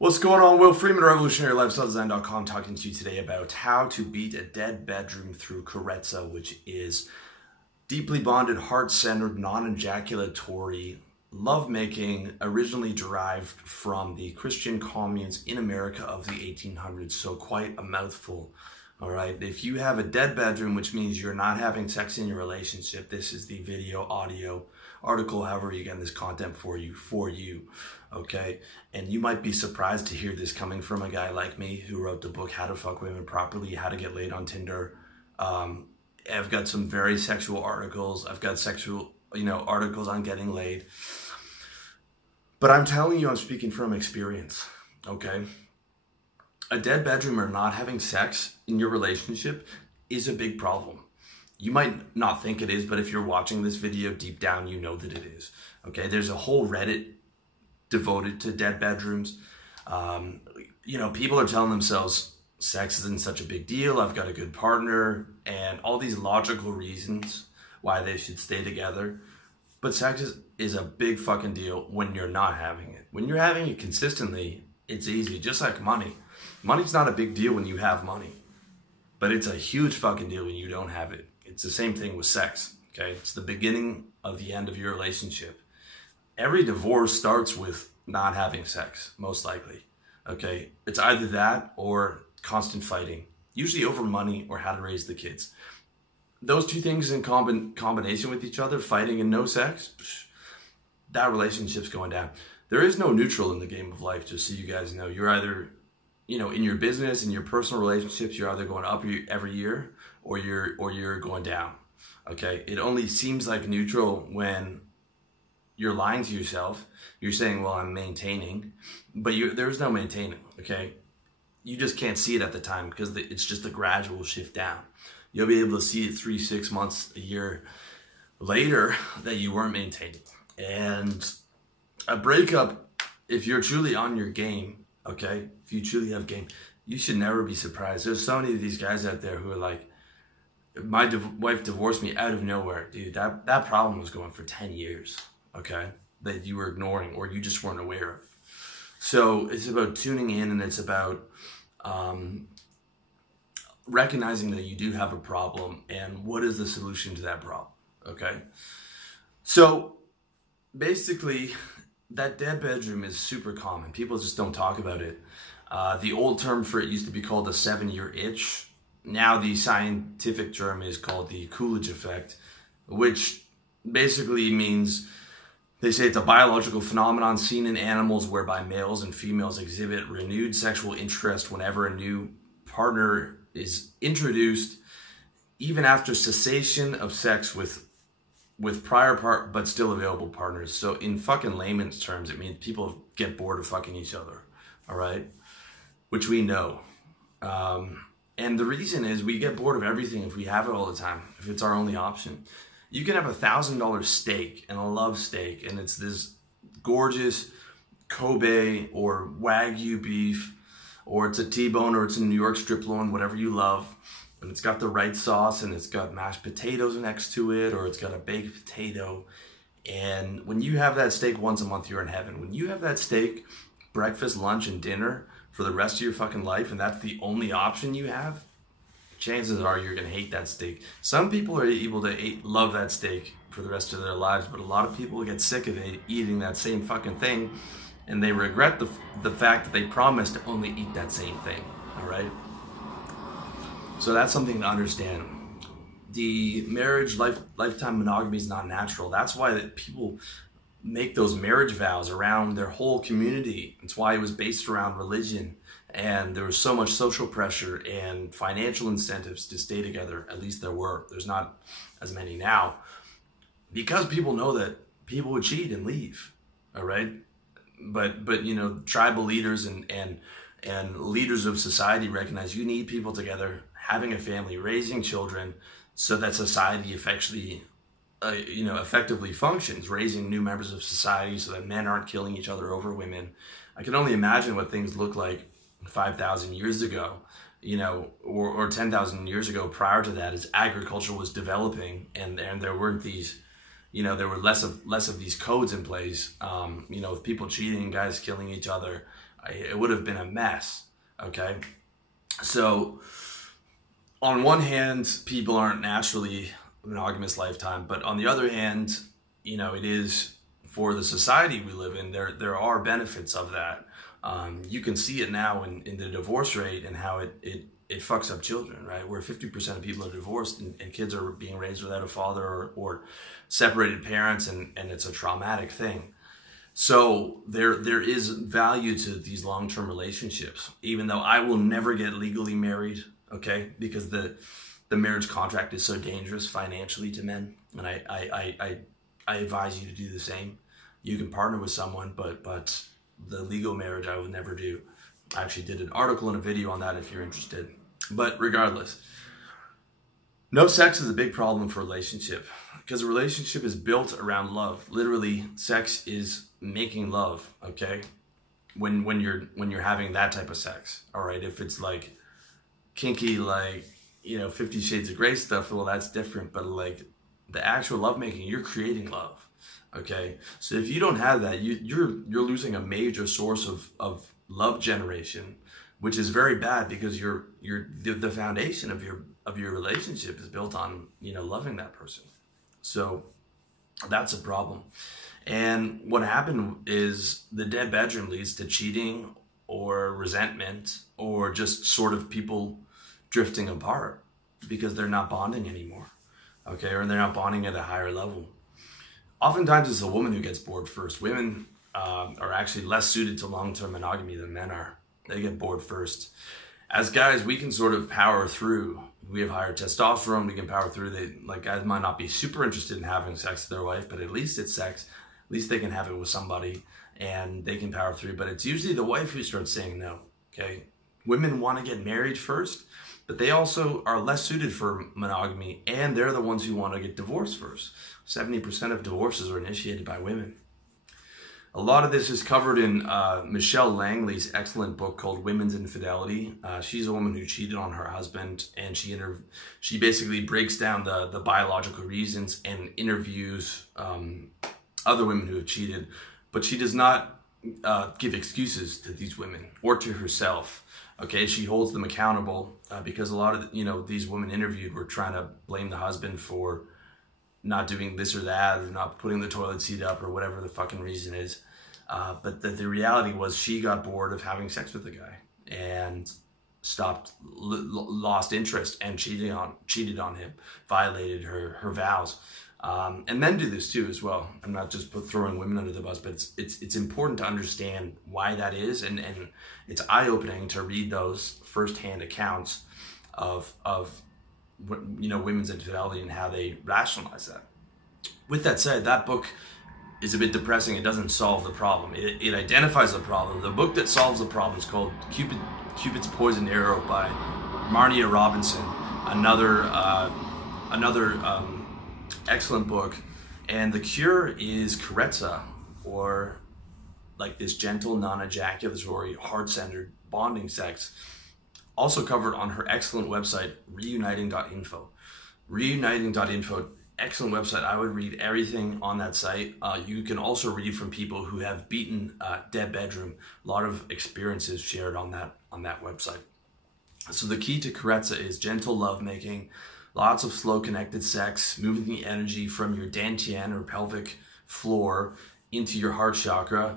What's going on? Will Freeman, RevolutionaryLifestyleDesign.com, talking to you today about how to beat a dead bedroom through Karezza, which is deeply bonded, heart-centered, non-ejaculatory lovemaking, originally derived from the Christian communes in America of the 1800s. So quite a mouthful. All right. If you have a dead bedroom, which means you're not having sex in your relationship, this is the video, audio, article, however you get this content for you. Okay. And you might be surprised to hear this coming from a guy like me who wrote the book, How to Fuck Women Properly, How to Get Laid on Tinder. I've got some very sexual articles. I've got sexual, articles on getting laid. But I'm telling you, I'm speaking from experience. Okay. A dead bedroom or not having sex in your relationship is a big problem. You might not think it is, but if you're watching this video deep down, you know that it is. Okay, there's a whole Reddit devoted to dead bedrooms. People are telling themselves sex isn't such a big deal. I've got a good partner and all these logical reasons why they should stay together. But sex is a big fucking deal when you're not having it. When you're having it consistently, it's easy, just like money. Money's not a big deal when you have money, but it's a huge fucking deal when you don't have it. It's the same thing with sex, okay? It's the beginning of the end of your relationship. Every divorce starts with not having sex, most likely, okay? It's either that or constant fighting, usually over money or how to raise the kids. Those two things in combination with each other, fighting and no sex, that relationship's going down. There is no neutral in the game of life, just so you guys know. You're either, in your business, in your personal relationships, you're either going up every year or you're going down. Okay? It only seems like neutral when you're lying to yourself. You're saying, well, I'm maintaining, but there's no maintaining, okay? You just can't see it at the time because it's just a gradual shift down. You'll be able to see it 3, 6 months, a year later that you weren't maintaining. And a breakup, if you're truly on your game, okay, if you truly have game, you should never be surprised. There's so many of these guys out there who are like, my wife divorced me out of nowhere. Dude, that problem was going for 10 years, okay, that you were ignoring or you just weren't aware of. So it's about tuning in, and it's about recognizing that you do have a problem and what is the solution to that problem, okay? So basically, that dead bedroom is super common. People just don't talk about it. The old term for it used to be called the 7-year itch. Now the scientific term is called the Coolidge Effect, which basically means, they say it's a biological phenomenon seen in animals whereby males and females exhibit renewed sexual interest whenever a new partner is introduced, even after cessation of sex with prior but still available partners. So in fucking layman's terms, it means people get bored of fucking each other, all right? Which we know. And the reason is we get bored of everything if we have it all the time, if it's our only option. You can have $1,000 steak and a love steak, and it's this gorgeous Kobe or Wagyu beef, or it's a T-bone, or it's a New York strip loin, whatever you love. And it's got the right sauce, and it's got mashed potatoes next to it, or it's got a baked potato. And when you have that steak once a month, you're in heaven. When you have that steak, breakfast, lunch, and dinner for the rest of your fucking life, and that's the only option you have, chances are you're gonna hate that steak. Some people are able to love that steak for the rest of their lives, but a lot of people get sick of eating that same fucking thing, and they regret the fact that they promised to only eat that same thing, all right? So that's something to understand. The marriage, lifetime monogamy is not natural. That's why people make those marriage vows around their whole community. It's why it was based around religion, and there was so much social pressure and financial incentives to stay together. At least there were. There's not as many now, because people know that people would cheat and leave, all right? But tribal leaders and leaders of society recognize you need people together, having a family, raising children, so that society effectively functions, raising new members of society so that men aren't killing each other over women. I can only imagine what things looked like 5,000 years ago, or 10,000 years ago prior to that, as agriculture was developing and there weren't these, there were less of these codes in place, with people cheating, guys killing each other. It would have been a mess, okay? So on one hand, people aren't naturally monogamous lifetime, but on the other hand, you know, it is for the society we live in, there are benefits of that. You can see it now in the divorce rate and how it fucks up children, right? Where 50% of people are divorced and kids are being raised without a father or separated parents, and it's a traumatic thing. So there is value to these long-term relationships, even though I will never get legally married, okay? Because the marriage contract is so dangerous financially to men, and I advise you to do the same. You can partner with someone, but the legal marriage I would never do. I actually did an article and a video on that if you're interested. But regardless, no sex is a big problem for a relationship, because a relationship is built around love. Literally, sex is making love, okay? When you're having that type of sex, all right? If it's like kinky, like, you know, 50 Shades of Grey stuff, well, that's different. But like the actual lovemaking, you're creating love, okay? So if you don't have that, you're losing a major source of love generation, which is very bad, because the foundation of your relationship is built on, you know, loving that person. So that's a problem. And what happened is the dead bedroom leads to cheating or resentment, or just sort of people drifting apart because they're not bonding anymore, okay? Or they're not bonding at a higher level. Oftentimes it's the woman who gets bored first. Women are actually less suited to long-term monogamy than men are. They get bored first. As guys, we can sort of power through. We have higher testosterone, we can power through. Like, guys might not be super interested in having sex with their wife, but at least it's sex. At least they can have it with somebody and they can power through. But it's usually the wife who starts saying no, okay? Women want to get married first, but they also are less suited for monogamy, and they're the ones who want to get divorced first. 70% of divorces are initiated by women. A lot of this is covered in Michelle Langley's excellent book called Women's Infidelity. She's a woman who cheated on her husband, and she basically breaks down the biological reasons and interviews other women who have cheated, but she does not give excuses to these women or to herself. Okay, she holds them accountable because a lot of these women interviewed were trying to blame the husband for not doing this or that, or not putting the toilet seat up, or whatever the fucking reason is. But the reality was she got bored of having sex with the guy and lost interest and cheated on him, violated her vows. And men do this too as well. I'm not just throwing women under the bus, but it's important to understand why that is, and it's eye-opening to read those first-hand accounts of women's infidelity and how they rationalize that. With that said, that book is a bit depressing. It doesn't solve the problem. It identifies the problem. The book that solves the problem is called Cupid's Poisoned Arrow by Marnia Robinson. Another excellent book. And the cure is Karezza, or like this gentle, non-ejaculatory, heart-centered bonding sex. Also covered on her excellent website, reuniting.info. Reuniting.info, excellent website. I would read everything on that site. You can also read from people who have beaten dead bedroom. A lot of experiences shared on that website. So the key to Karezza is gentle lovemaking, lots of slow connected sex, moving the energy from your dantian or pelvic floor into your heart chakra.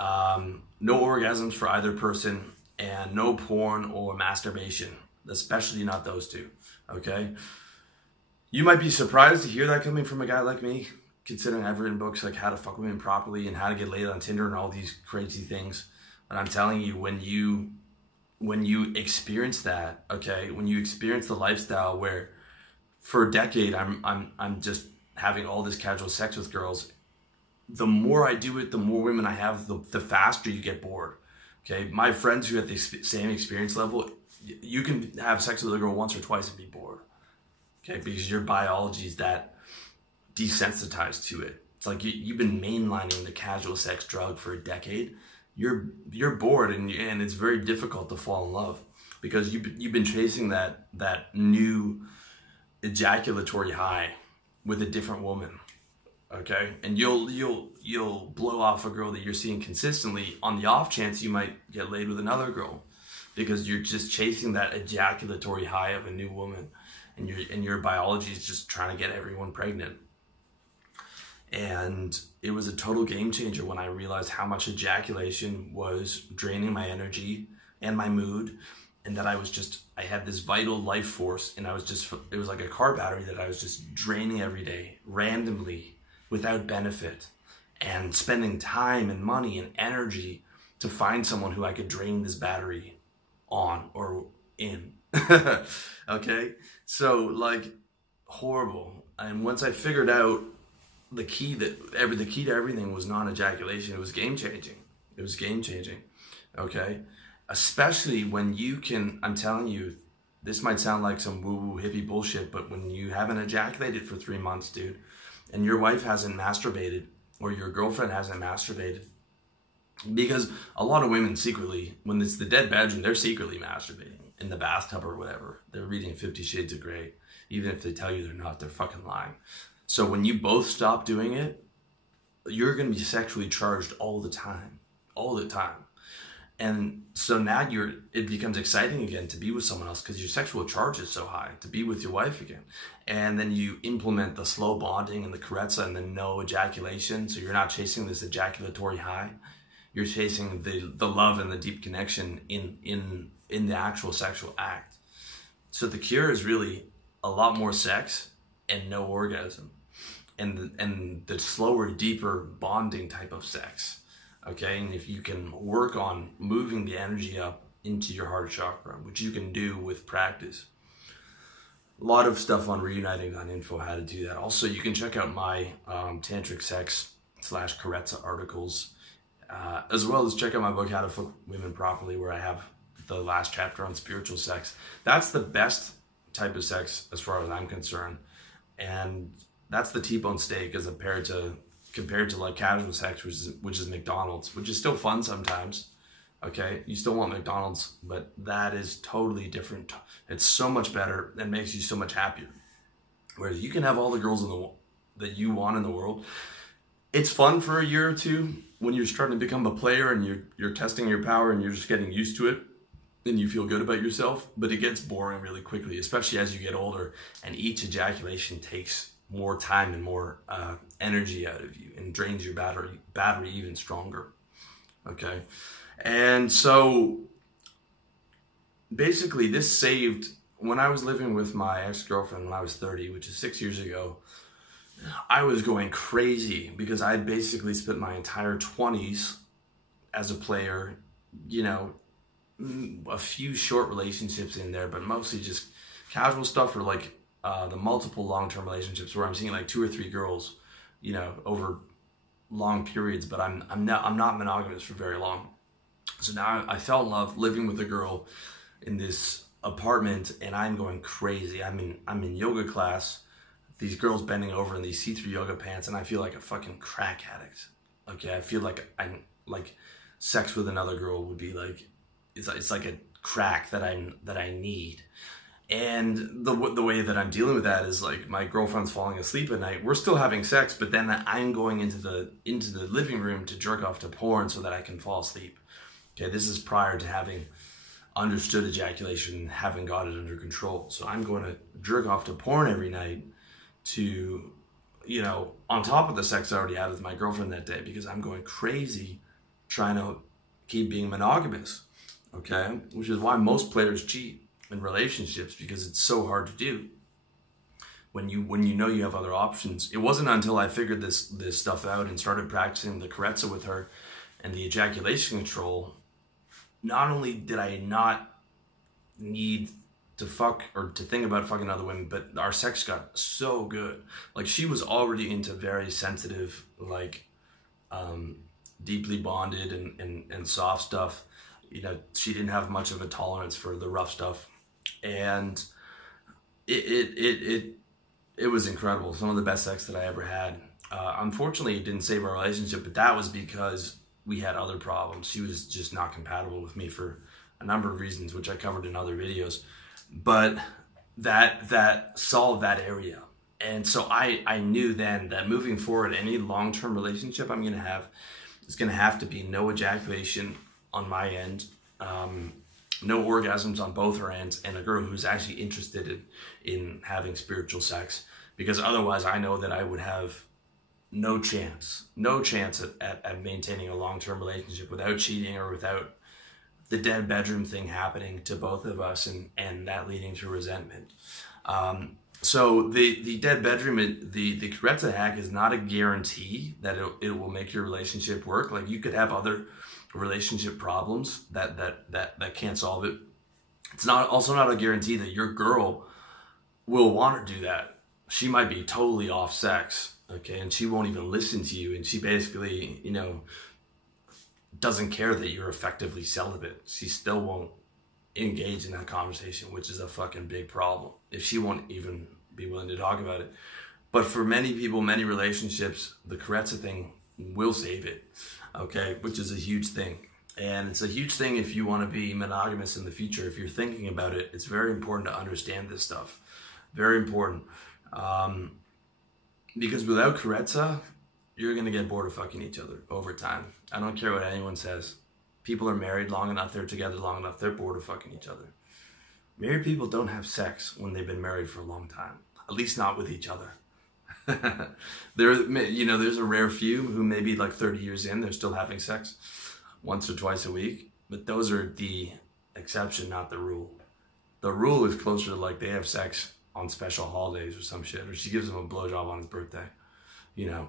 No orgasms for either person, and no porn or masturbation, especially not those two, okay? You might be surprised to hear that coming from a guy like me, considering I've written books like How to Fuck Women Properly and How to Get Laid on Tinder and all these crazy things. But I'm telling you, when you experience that, okay, when you experience the lifestyle where for a decade I'm just having all this casual sex with girls, the more I do it, the more women I have, the faster you get bored. Okay, my friends who have the same experience level, you can have sex with a girl once or twice and be bored. Okay, because your biology is that desensitized to it. It's like you've been mainlining the casual sex drug for a decade. You're bored, and it's very difficult to fall in love because you've been chasing that new ejaculatory high with a different woman. okay? And you'll blow off a girl that you're seeing consistently on the off chance you might get laid with another girl, because you're just chasing that ejaculatory high of a new woman, and your biology is just trying to get everyone pregnant. And it was a total game changer when I realized how much ejaculation was draining my energy and my mood, and that I had this vital life force, and it was like a car battery that I was just draining every day, randomly, without benefit, and spending time and money and energy to find someone who I could drain this battery on or in. Okay? So, like, horrible. And once I figured out the key to everything was non-ejaculation, it was game-changing. It was game-changing, okay? Especially when you can, I'm telling you, this might sound like some woo-woo hippie bullshit, but when you haven't ejaculated for 3 months, dude, and your wife hasn't masturbated, or your girlfriend hasn't masturbated, because a lot of women secretly, when it's the dead bedroom, they're secretly masturbating in the bathtub or whatever. They're reading 50 Shades of Grey. Even if they tell you they're not, they're fucking lying. So when you both stop doing it, you're going to be sexually charged all the time. All the time. And so now it becomes exciting again to be with someone else, because your sexual charge is so high, to be with your wife again. And then you implement the slow bonding and the Karezza and the no ejaculation. So you're not chasing this ejaculatory high. You're chasing the love and the deep connection in the actual sexual act. So the cure is really a lot more sex and no orgasm. And the slower, deeper bonding type of sex. Okay, and if you can work on moving the energy up into your heart chakra, which you can do with practice. A lot of stuff on reuniting.info how to do that. Also, you can check out my tantric sex / Karezza articles, as well as check out my book, How to Fuck Women Properly, where I have the last chapter on spiritual sex. That's the best type of sex as far as I'm concerned. And that's the T-bone steak as compared to like casual sex, which is McDonald's, which is still fun sometimes. Okay, you still want McDonald's, but that is totally different. It's so much better and makes you so much happier. Whereas you can have all the girls that you want in the world. It's fun for a year or two when you're starting to become a player and you're testing your power and you're just getting used to it and you feel good about yourself. But it gets boring really quickly, especially as you get older, and each ejaculation takes more time and more energy out of you and drains your battery even stronger. Okay, and so basically this saved, when I was living with my ex-girlfriend when I was 30, which is 6 years ago, I was going crazy because I had basically spent my entire 20s as a player, you know, a few short relationships in there, but mostly just casual stuff, or like the multiple long-term relationships where I'm seeing like 2 or 3 girls, you know, over long periods, but I'm not monogamous for very long. So now I fell in love living with a girl in this apartment, and I'm going crazy. I'm in yoga class, these girls bending over in these see-through yoga pants, and I feel like a fucking crack addict. Okay, I feel like sex with another girl would be like, it's like a crack that I need. And the way that I'm dealing with that is like my girlfriend's falling asleep at night. We're still having sex, but then I'm going into the living room to jerk off to porn so that I can fall asleep. Okay, this is prior to having understood ejaculation and having got it under control. So I'm going to jerk off to porn every night to, you know, on top of the sex I already had with my girlfriend that day, because I'm going crazy trying to keep being monogamous. Okay, which is why most players cheat in relationships, because it's so hard to do when you know you have other options. It wasn't until I figured this stuff out and started practicing the Karezza with her and the ejaculation control, not only did I not need to fuck or to think about fucking other women, but our sex got so good. Like, she was already into very sensitive, like deeply bonded and soft stuff. You know, she didn't have much of a tolerance for the rough stuff. And it was incredible. Some of the best sex that I ever had. Unfortunately, it didn't save our relationship, but that was because we had other problems. She was just not compatible with me for a number of reasons, which I covered in other videos. But that solved that area. And so I knew then that moving forward, any long-term relationship I'm going to have is going to have to be no ejaculation on my end, no orgasms on both her ends, and a girl who's actually interested in having spiritual sex. Because otherwise I know that I would have no chance at maintaining a long-term relationship without cheating or without the dead bedroom thing happening to both of us and that leading to resentment. So the dead bedroom, the Karezza hack is not a guarantee that it will make your relationship work. Like, you could have other relationship problems that can't solve it. It's also not a guarantee that your girl will want to do that. She might be totally off sex, okay, and she won't even listen to you, and she basically, you know, doesn't care that you're effectively celibate. She still won't engage in that conversation, which is a fucking big problem if she won't even be willing to talk about it. But for many people, many relationships, the Karezza thing will save it, okay, which is a huge thing. And it's a huge thing if you want to be monogamous in the future. If you're thinking about it, it's very important to understand this stuff. Very important. Because without Karezza, you're going to get bored of fucking each other over time. I don't care what anyone says. People are married long enough, they're together long enough, they're bored of fucking each other. Married people don't have sex when they've been married for a long time. At least not with each other. There's a rare few who maybe like 30 years in, they're still having sex once or twice a week. But those are the exception, not the rule. The rule is closer to like they have sex on special holidays or some shit, or she gives him a blowjob on his birthday. You know,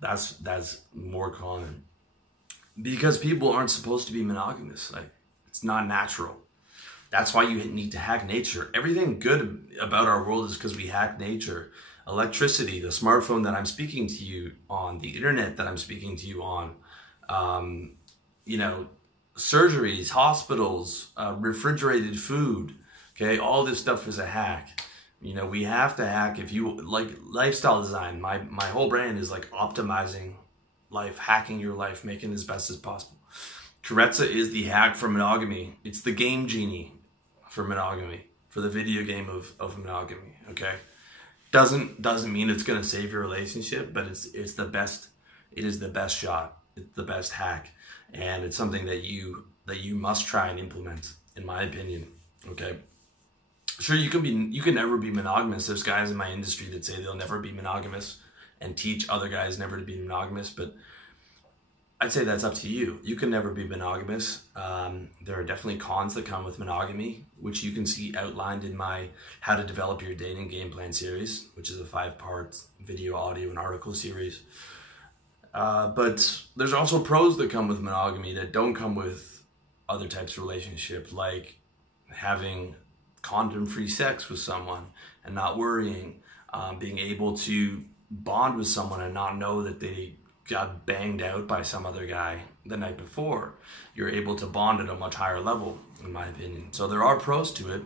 that's more common. Because people aren't supposed to be monogamous. Like, it's not natural. That's why you need to hack nature. Everything good about our world is because we hack nature. Electricity, the smartphone that I'm speaking to you on, the internet that I'm speaking to you on, surgeries, hospitals, refrigerated food, okay? All this stuff is a hack. You know, we have to hack. If you like lifestyle design, my whole brand is like optimizing life, hacking your life, making it as best as possible. Karezza is the hack for monogamy. It's the game genie for monogamy, for the video game of monogamy, okay? Doesn't mean it's gonna save your relationship, but it's the best. It is the best shot. It's the best hack, and it's something that you must try and implement, in my opinion. Okay. Sure, you can never be monogamous. There's guys in my industry that say they'll never be monogamous and teach other guys never to be monogamous, but I'd say that's up to you. You can never be monogamous. There are definitely cons that come with monogamy, which you can see outlined in my How to Develop Your Dating Game Plan series, which is a 5-part video, audio, and article series. But there's also pros that come with monogamy that don't come with other types of relationships, like having condom-free sex with someone and not worrying, being able to bond with someone and not know that they got banged out by some other guy the night before. You're able to bond at a much higher level, in my opinion. So there are pros to it.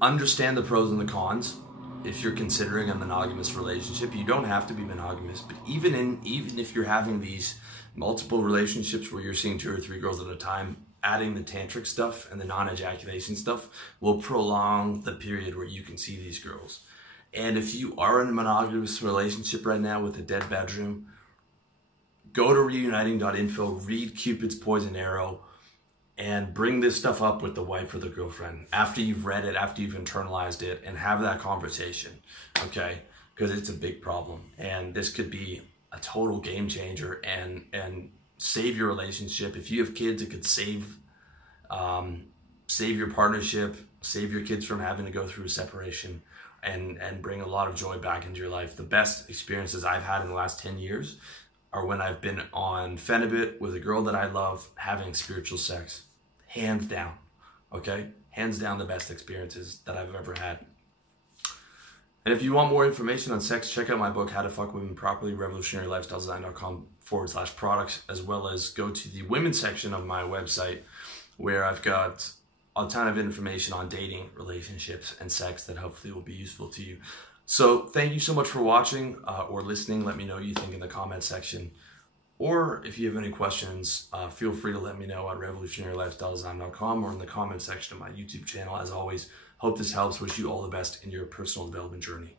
Understand the pros and the cons. If you're considering a monogamous relationship, you don't have to be monogamous, but even if you're having these multiple relationships where you're seeing 2 or 3 girls at a time, adding the tantric stuff and the non-ejaculation stuff will prolong the period where you can see these girls. And if you are in a monogamous relationship right now with a dead bedroom, go to reuniting.info, read Cupid's Poison Arrow, and bring this stuff up with the wife or the girlfriend after you've read it, after you've internalized it, and have that conversation, okay? Because it's a big problem, and this could be a total game changer and save your relationship. If you have kids, it could save your partnership, save your kids from having to go through a separation, and bring a lot of joy back into your life. The best experiences I've had in the last 10 years are when I've been on Phenibut with a girl that I love having spiritual sex. Hands down, okay? Hands down the best experiences that I've ever had. And if you want more information on sex, check out my book, How to Fuck Women Properly, revolutionarylifestyledesign.com/products, as well as go to the women's section of my website where I've got a ton of information on dating, relationships, and sex that hopefully will be useful to you. So thank you so much for watching or listening. Let me know what you think in the comment section. Or if you have any questions, feel free to let me know at revolutionarylifestyledesign.com or in the comment section of my YouTube channel. As always, Hope this helps. Wish you all the best in your personal development journey.